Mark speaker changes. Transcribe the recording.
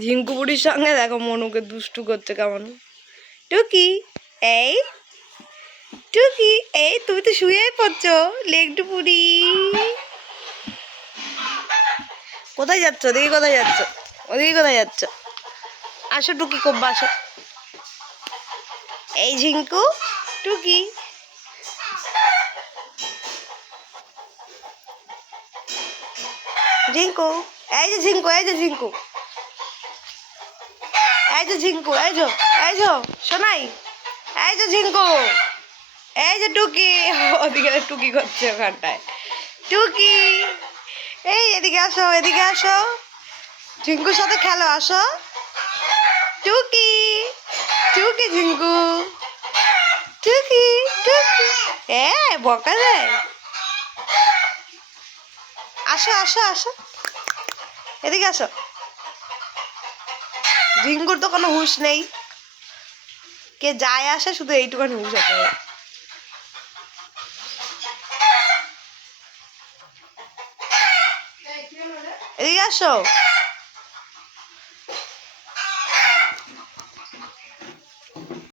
Speaker 1: ঝিঙ্কু বুড়ির সঙ্গে দেখো মনুকে দুষ্টু করছে কেমন। টুকি, এই টুকি, এই, তুমি তো শুয়ে পড়ছো লেগটু পুরি কোথায় যাচ্ছ? ওদিকে কোথায় যাচ্ছ? ওদিকে কোথায় যাচ্ছ? আসো টুকি কব্বা আসো এই ঝিঙ্কু, টুকি। ঝিঙ্কু, এই যে ঝিঙ্কু, এই যে ঝিঙ্কু। এই যে ঝিঙ্কু, এই যে এই যে শোনাই এই যে ঝিঙ্কু, এই যে টুকি, ওদিকে টুকি করছে ওখানটায়। টুকি, এই এদিকে আসো এদিকে আসো। ঝিঙ্কুর সাথে খেলো, আসো। টুকি টুকি ঝিঙ্কু, টুকি টুকি। এ, বকা দেয়। আসো আসো আসো। এদিকে আসো। ঝিঙ্গুর তো কোনো হুঁশ নেই কে যায় আসে শুধু এইটুখানি হুঁশ আছে। এদিকে আসো